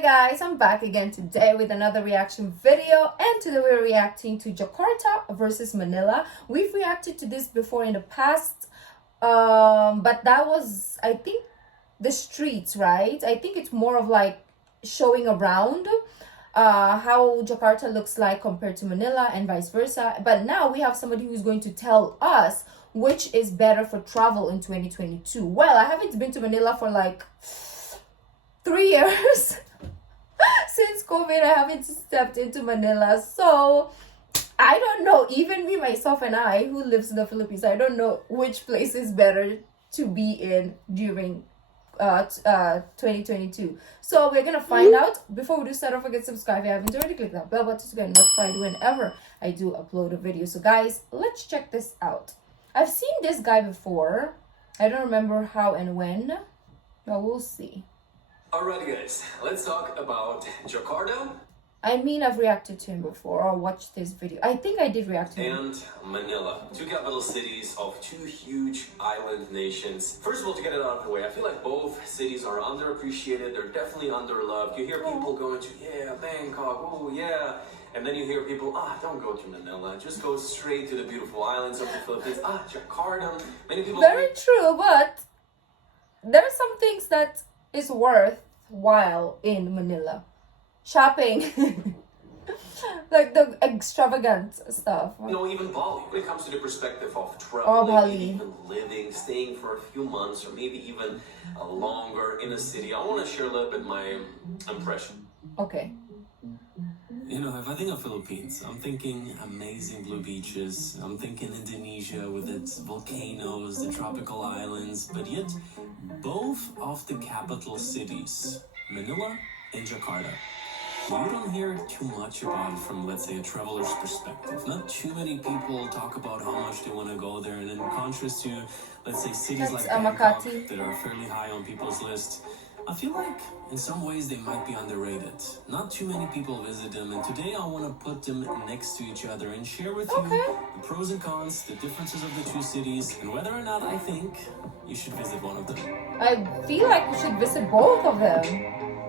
Hi guys, I'm back again today with another reaction video, and today we're reacting to Jakarta versus Manila. We've reacted to this before in the past, but that was, I think, the streets, right? I think it's more of like showing around how Jakarta looks like compared to Manila and vice versa. But now we have somebody who's going to tell us which is better for travel in 2022. Well, I haven't been to Manila for like 3 years. Since COVID, I haven't stepped into Manila. So I don't know, even me, myself, and I, who lives in the Philippines, I don't know which place is better to be in during 2022. So we're gonna find out. Before we do start, don't forget to subscribe if you haven't already. Click that bell button to get notified whenever I do upload a video. So guys, let's check this out. I've seen this guy before. I don't remember how and when, but we'll see. Alright guys, let's talk about Jakarta. I mean, I've reacted to him before or watched this video. I think I did react to him. And Manila, two capital cities of two huge island nations. First of all, to get it out of the way, I feel like both cities are underappreciated. They're definitely underloved. You hear people going to, yeah, Bangkok, oh yeah. And then you hear people, don't go to Manila. Just go straight to the beautiful islands of the Philippines. Jakarta. Many people... Very true, but there are some things that is worthwhile in Manila. Shopping. Like the extravagant stuff. You know, even Bali, when it comes to the perspective of traveling, even living, staying for a few months, or maybe even longer in a city, I want to share a little bit my impression. Okay. You know, if I think of Philippines, I'm thinking amazing blue beaches. I'm thinking Indonesia with its volcanoes, the tropical islands, but yet both of the capital cities, Manila and Jakarta, you don't hear too much about it from, let's say, a traveler's perspective. Not too many people talk about how much they want to go there, and in contrast to, let's say, cities like Bangkok that are fairly high on people's list, I feel like in some ways they might be underrated. Not too many people visit them, and today I want to put them next to each other and share with you the pros and cons, the differences of the two cities, and whether or not I think you should visit one of them. I feel like we should visit both of them.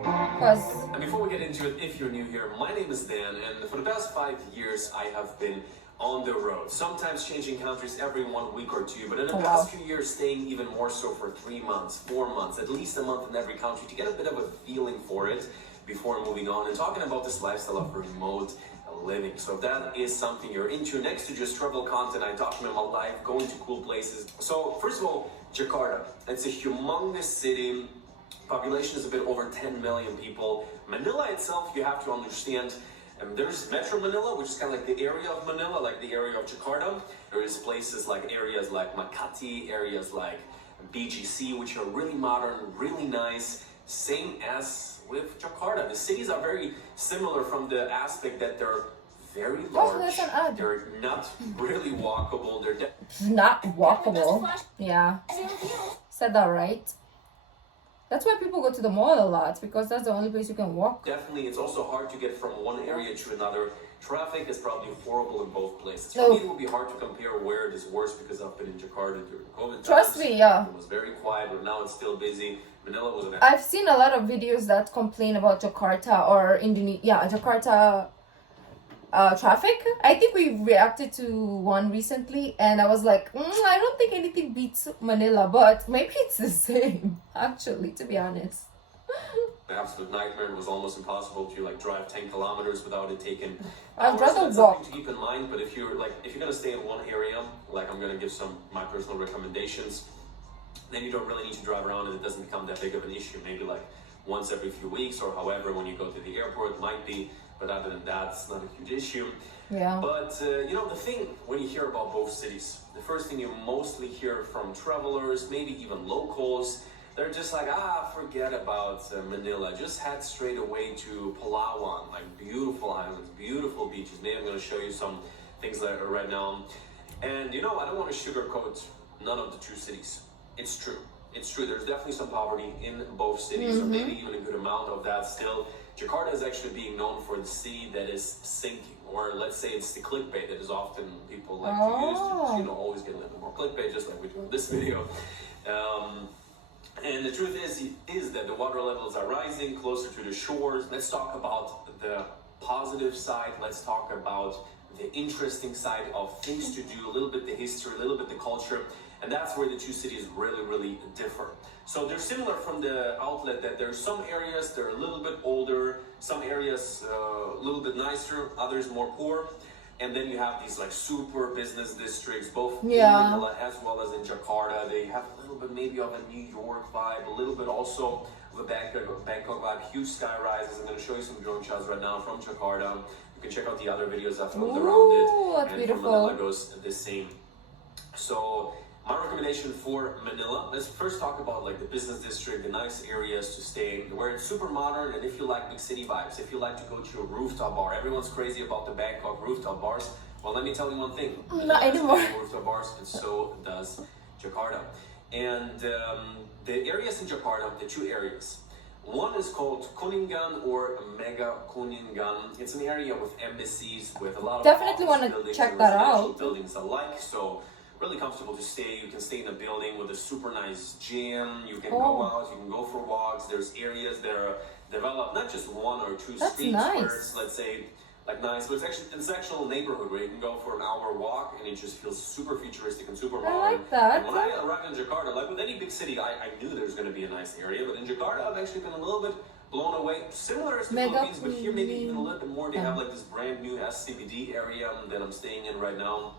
And before we get into it, if you're new here, my name is Dan, and for the past 5 years I have been on the road, sometimes changing countries every 1 week or two, but in the past few years staying even more so for 3 months, 4 months, at least a month in every country to get a bit of a feeling for it before moving on and talking about this lifestyle of remote living. So if that is something you're into, next to just travel content, I document my life, going to cool places. So first of all, Jakarta, it's a humongous city. Population is a bit over 10 million people. Manila itself, you have to understand, there's Metro Manila, which is kind of like the area of Manila, like the area of Jakarta. There is places like areas like Makati, areas like BGC, which are really modern, really nice. Same as with Jakarta. The cities are very similar from the aspect that they're very large. They're not really walkable. They're not walkable. Yeah. Said that right. That's why people go to the mall a lot, because that's the only place you can walk. Definitely, it's also hard to get from one area to another. Traffic is probably horrible in both places. For me, it would be hard to compare where it is worse, because I've been in Jakarta during COVID. Trust me, yeah. It was very quiet, but now it's still busy. Manila was I've seen a lot of videos that complain about Jakarta or Indonesia. Yeah, Jakarta traffic. I think we reacted to one recently, and I was like, I don't think anything beats Manila, but maybe it's the same, actually, to be honest. An absolute nightmare. It was almost impossible to drive 10 kilometers without it taking I'd hours. rather That's walk. something to keep in mind, but if you're gonna stay in one area, I'm gonna give my personal recommendations, then you don't really need to drive around and it doesn't become that big of an issue. Maybe once every few weeks, or however, when you go to the airport, might be. But other than that, it's not a huge issue. Yeah. But, the thing, when you hear about both cities, the first thing you mostly hear from travelers, maybe even locals, they're just like, forget about Manila. Just head straight away to Palawan, beautiful islands, beautiful beaches. Maybe I'm going to show you some things right now. And, I don't want to sugarcoat none of the two cities. It's true. It's true. There's definitely some poverty in both cities, or maybe even a good amount of that still. Jakarta is actually being known for the city that is sinking, or let's say it's the clickbait that is often people like to use to always get a little bit more clickbait, just like we do in this video. And the truth is that the water levels are rising closer to the shores. Let's talk about the positive side. Let's talk about the interesting side of things to do, a little bit the history, a little bit the culture. And that's where the two cities really, really differ. So they're similar from the outlet that there's some areas that are a little bit older, some areas a little bit nicer, others more poor. And then you have these like super business districts, both in Manila as well as in Jakarta. They have a little bit maybe of a New York vibe, a little bit also of a Bangkok vibe, huge sky rises. I'm going to show you some drone shots right now from Jakarta. You can check out the other videos I've filmed around it. That's and beautiful. from Manila goes the same. So my recommendation for Manila, let's first talk about like the business district, the nice areas to stay in, where it's super modern. And if you like big city vibes, if you like to go to a rooftop bar, everyone's crazy about the Bangkok rooftop bars. Well, let me tell you one thing. Not anymore. Rooftop bars, and so does Jakarta. And the areas in Jakarta, the two areas. One is called Kuningan or Mega Kuningan. It's an area with embassies, with a lot of Definitely office wanna buildings check and that residential out. buildings alike. So really comfortable to stay. You can stay in a building with a super nice gym. You can go out, you can go for walks. There's areas that are developed, not just one or two That's streets nice. where it's, let's say, like nice, but it's actual neighborhood where you can go for an hour walk and it just feels super futuristic and super modern. I like that. And when I arrived in Jakarta, like with any big city, I knew there's going to be a nice area, but in Jakarta, I've actually been a little bit blown away. Similar to the Mega Philippines, but here maybe even a little bit more. They Yeah. have like this brand new SCBD area that I'm staying in right now,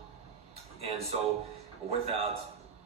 and so with that,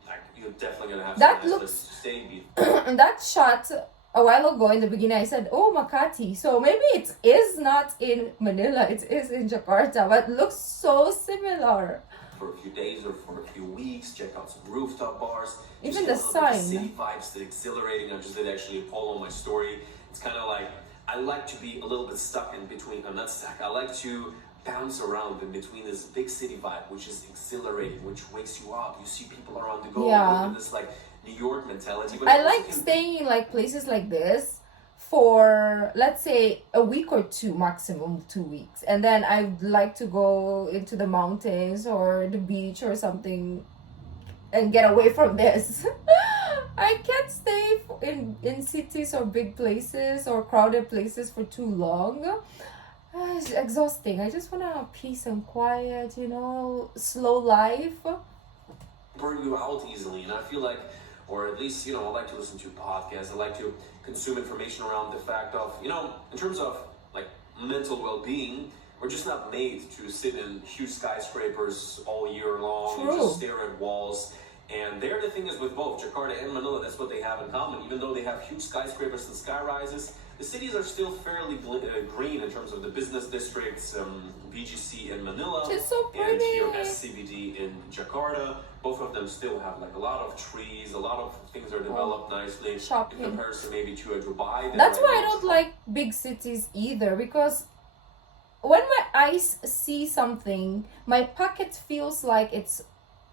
like you're definitely gonna have That some nice looks- places to stay. And that shot a while ago in the beginning, I said, "Oh, Makati." So maybe it is not in Manila; it is in Jakarta, but looks so similar. For a few days or for a few weeks, check out some rooftop bars. Even Just the get a little bit of sign. city vibes, the exhilarating. I just did actually a poll on my story. It's kind of like I like to be a little bit stuck in between. I'm not stuck. I like to bounce around in between this big city vibe, which is exhilarating, which wakes you up. You see people around the go. Yeah. This like New York mentality. But I you also like can- staying in like places like this for, let's say, a week or two, maximum 2 weeks, and then I'd like to go into the mountains or the beach or something and get away from this. I can't stay in cities or big places or crowded places for too long. It's exhausting. I just want to have peace and quiet, slow life. burn you out easily. And I feel like, or at least, I like to listen to podcasts. I like to consume information around the fact of, in terms of like mental well-being, we're just not made to sit in huge skyscrapers all year long and True. just stare at walls. And there the thing is with both Jakarta and Manila, that's what they have in common. Even though they have huge skyscrapers and sky rises, the cities are still fairly green in terms of the business districts, BGC in Manila, It's so and here pretty. SCBD in Jakarta. Both of them still have like a lot of trees, a lot of things are developed nicely Shopping. in comparison maybe to a Dubai. that That's right why I now- don't like big cities either, because when my eyes see something, my pocket feels like it's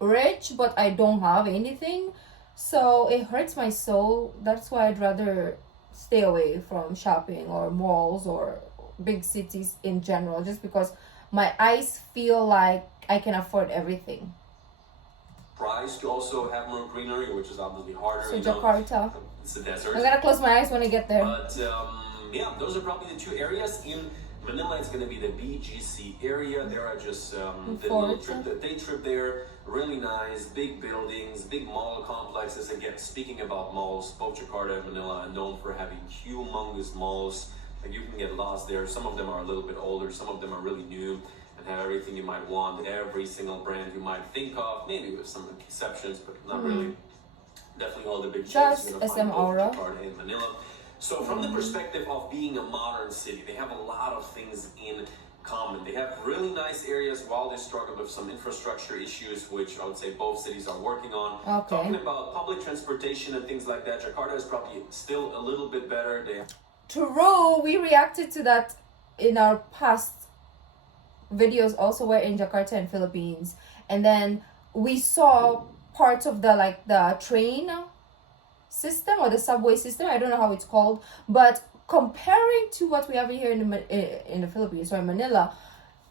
rich, but I don't have anything. So it hurts my soul. That's why I'd rather stay away from shopping or malls or big cities in general, just because my eyes feel like I can afford everything. Price to also have more greenery, which is obviously harder. So you know. Jakarta. It's a desert. I'm gonna close my eyes when I get there. But yeah, those are probably the two areas. In Manila, it's going to be the BGC area. There are just the little Fort. trip, the day trip there. Really nice, big buildings, big mall complexes. Again, speaking about malls, both Jakarta and Manila are known for having humongous malls. Like you can get lost there. Some of them are a little bit older. Some of them are really new and have everything you might want. Every single brand you might think of, maybe with some exceptions, but not really. Definitely all the big chains Just you're gonna SM find both Aura. Jakarta and Manila. So from the perspective of being a modern city, they have a lot of things in common. They have really nice areas while they struggle with some infrastructure issues, which I would say both cities are working on. Okay. Talking about public transportation and things like that, Jakarta is probably still a little bit better. They True, we reacted to that in our past videos also. We're in Jakarta and Philippines, and then we saw parts of the train system or the subway system. I don't know how it's called, but comparing to what we have here in the Philippines or in Manila,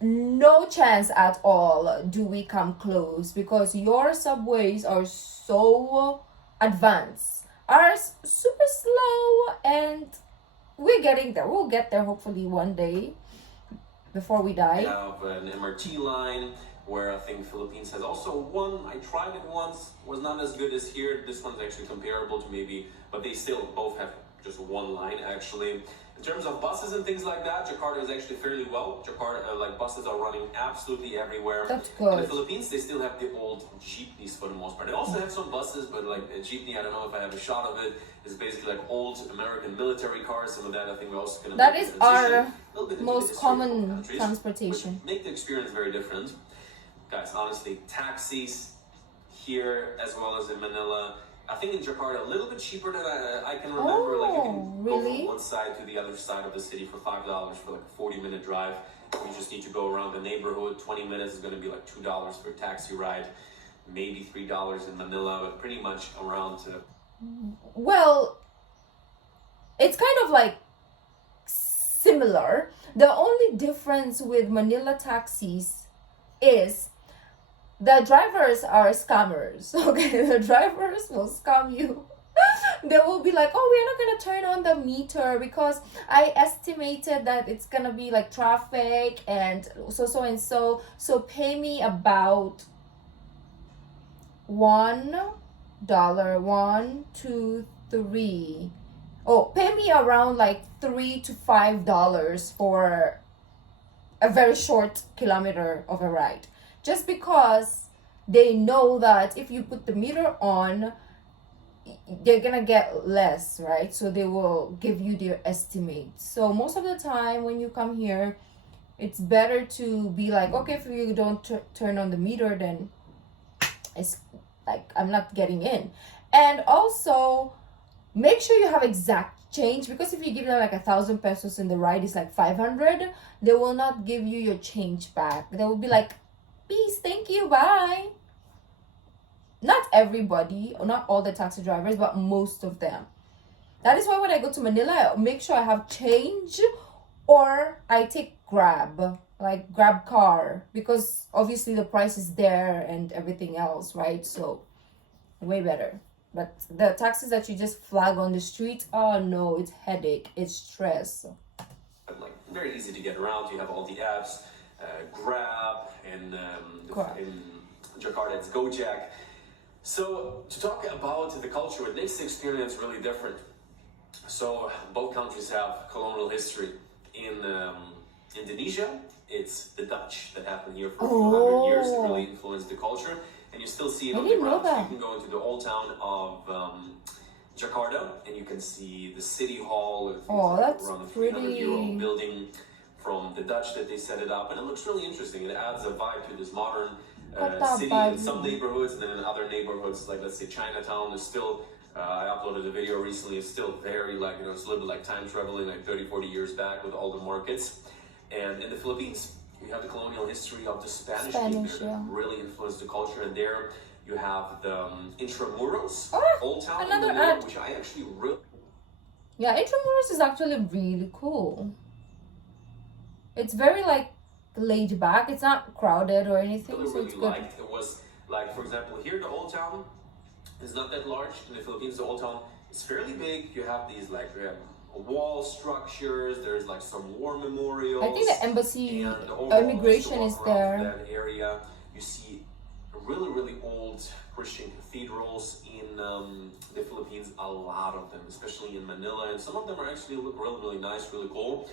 no chance at all do we come close, because your subways are so advanced. are super slow, and we're getting there. We'll get there hopefully one day before we die. We have an MRT line where I think Philippines has also one. I tried it once, was not as good as here. This one's actually comparable to maybe, but they still both have just one line actually. In terms of buses and things like that, Jakarta is actually fairly well. Jakarta, like buses are running absolutely everywhere. That's good. In the Philippines, they still have the old jeepneys for the most part. They also have some buses, but like a jeepney, I don't know if I have a shot of it. It's basically like old American military cars. Some of that I think we're also going to. That is our most common transportation. Make the experience very different, guys. Honestly, taxis here as well as in Manila. I think in Jakarta a little bit cheaper than I can remember. Like you can go from one side to the other side of the city for $5 for like a 40-minute drive. You just need to go around the neighborhood. 20 minutes is going to be like $2 for a taxi ride, maybe $3 in Manila, but pretty much around. Well, it's kind of like similar. The only difference with Manila taxis is the drivers are scammers. Okay, the drivers will scam you. They will be like, oh, we're not gonna turn on the meter because I estimated that it's gonna be like traffic and so and so. So pay me about $1, 1, 2, 3. Oh, pay me around like $3 to $5 for a very short kilometer of a ride. Just because they know that if you put the meter on, they're gonna get less, right? So they will give you their estimate. So most of the time when you come here, it's better to be like, okay, if you don't turn on the meter, then it's like I'm not getting in. And also make sure you have exact change, because if you give them like 1,000 pesos and the ride is like 500, they will not give you your change back. They will be like, peace, thank you, bye. Not everybody, or not all the taxi drivers, but most of them. That is why when I go to Manila, I make sure I have change, or I take Grab, like Grab car, because obviously the price is there and everything else, right? So way better. But the taxis that you just flag on the street, oh no, it's headache, it's stress. Like very easy to get around. You have all the apps, Grab, and in Jakarta it's Gojek. So to talk about the culture, it makes the experience really different. So both countries have colonial history. In Indonesia, it's the Dutch that happened here for a few hundred years. It really influenced the culture, and you still see it on the ground. So you can go into the old town of Jakarta, and you can see the city hall with that's around a 300-year-old building from the Dutch that they set it up, and it looks really interesting. It adds a vibe to this modern city in some neighborhoods, and then in other neighborhoods, like let's say Chinatown, is still. I uploaded a video recently. It's still very like it's a little bit like time traveling, like 30-40 years back with all the markets. And in the Philippines, you have the colonial history of the Spanish people that really influenced the culture. And there you have the Intramuros, Old Town in Manila, which I actually really. Yeah, Intramuros is actually really cool. It's very like laid back. It's not crowded or anything, so it's good. It was like, for example, here the Old Town is not that large. In the Philippines, the Old Town is fairly big. You have these like wall structures. There's like some war memorials. I think the embassy, immigration is there. That area, you see really, really old Christian cathedrals in the Philippines. A lot of them, especially in Manila, and some of them are actually look really, really nice, really cool.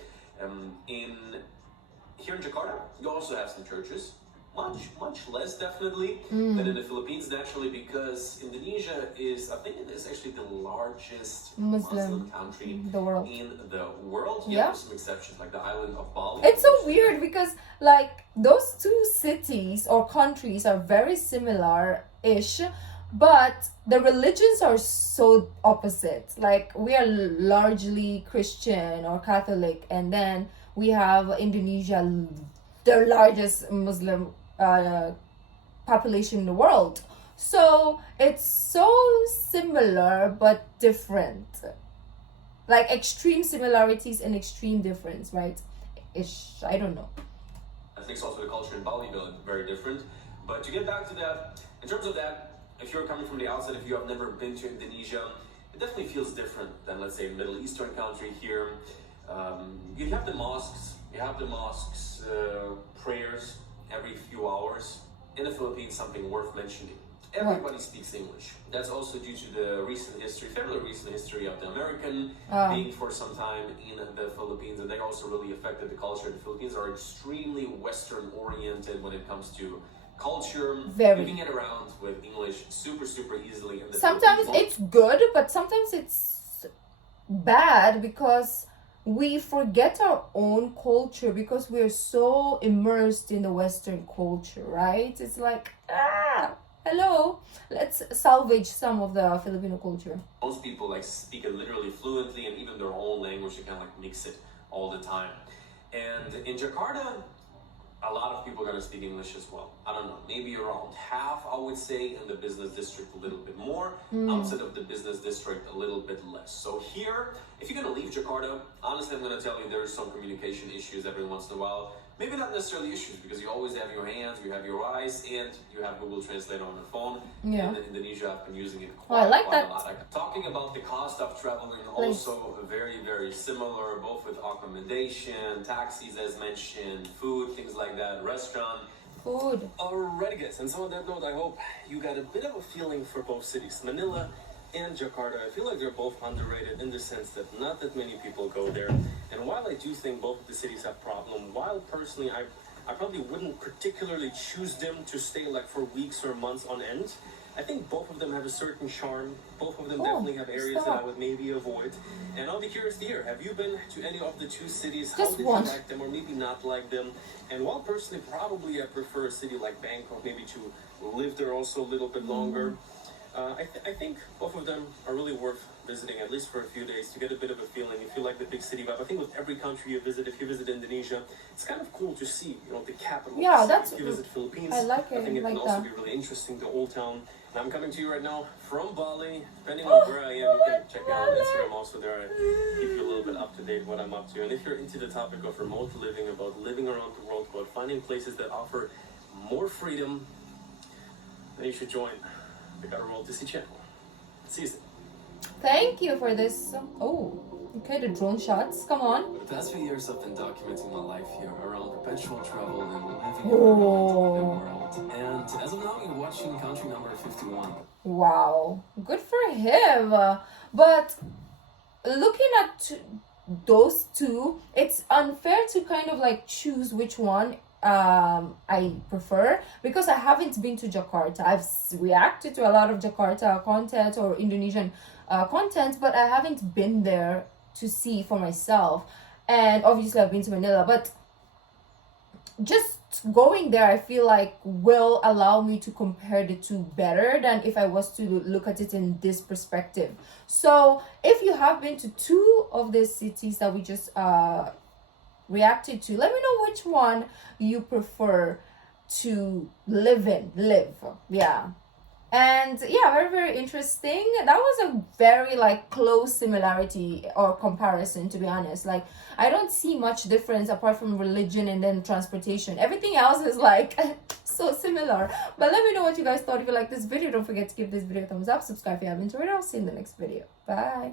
Here in Jakarta, you also have some churches. Much less definitely than in the Philippines, naturally, because Indonesia is, I think it is actually the largest Muslim country in the world. Yeah, there's some exceptions, like the island of Bali. It's so weird because like those two cities or countries are very similar-ish, but the religions are so opposite. Like we are largely Christian or Catholic, and then we have Indonesia, the largest Muslim population in the world. So it's so similar but different, like extreme similarities and extreme difference, right? I don't know. I think also the culture in Bali is very different. But to get back to that, in terms of that, if you're coming from the outside, if you have never been to Indonesia, it definitely feels different than, let's say, a Middle Eastern country here. You have the mosques, prayers every few hours. In the Philippines, something worth mentioning. Everybody speaks English. That's also due to the fairly recent history of the American being for some time in the Philippines, and they also really affected the culture. The Philippines are extremely Western oriented when it comes to culture. You can get around with English super easily in the sometimes Philippines. It's good, but sometimes it's bad because we forget our own culture because we're so immersed in the Western culture, right? It's like, hello, let's salvage some of the Filipino culture. Most people like speak it literally fluently, and even their own language, they kind of like mix it all the time. And in Jakarta, a lot of people are going to speak English as well. I don't know, maybe around half, I would say. In the business district, a little bit more. Outside of the business district, a little bit less. So here, if you're going to leave Jakarta, honestly, I'm going to tell you there's some communication issues every once in a while. Maybe not necessarily issues, because you always have your hands, you have your eyes, and you have Google Translate on your phone. Yeah. And in Indonesia, I've been using it I like quite that. a lot. Talking about the cost of traveling, also very similar, both with accommodation, taxis as mentioned, food, things like that, restaurant. Food. Alrighty guys, and so on that note, I hope you got a bit of a feeling for both cities, Manila and Jakarta. I feel like they're both underrated in the sense that not that many people go there. And while I do think both of the cities have problems, while personally I probably wouldn't particularly choose them to stay like for weeks or months on end, I think both of them have a certain charm. Both of them definitely have areas that I would maybe avoid. And I'll be curious to hear, have you been to any of the two cities? How did you like them or maybe not like them? And while personally probably I prefer a city like Bangkok, maybe to live there also a little bit longer, I think both of them are really worth visiting, at least for a few days, to get a bit of a feeling. If you like the big city vibe, I think with every country you visit, if you visit Indonesia, it's kind of cool to see, the capital. Yeah, that's. If you visit Philippines, I like it. I think it like can also that. be really interesting, the Old Town. And I'm coming to you right now from Bali. Depending on where I am, you can check me out on Instagram also there. I keep you a little bit up to date what I'm up to. And if you're into the topic of remote living, about living around the world, about finding places that offer more freedom, then you should join the Better World to See channel. See you soon. Thank you for this. Oh, okay, the drone shots. Come on. The past few years I've been documenting my life here around perpetual travel and living around the world. And as of now, you're watching country number 51. Wow, good for him. But looking at those two, it's unfair to kind of like choose which one I prefer, because I haven't been to Jakarta. I've reacted to a lot of Jakarta content or Indonesian content, but I haven't been there to see for myself. And obviously I've been to Manila, but just going there, I feel like will allow me to compare the two better than if I was to look at it in this perspective. So if you have been to two of the cities that we just reacted to, let me know which one you prefer to live. Yeah. And yeah, very interesting. That was a very like close similarity or comparison, to be honest. Like I don't see much difference apart from religion and then transportation. Everything else is like so similar. But let me know what you guys thought. If you like this video, don't forget to give this video a thumbs up, subscribe if you haven't already. I'll see you in the next video. Bye.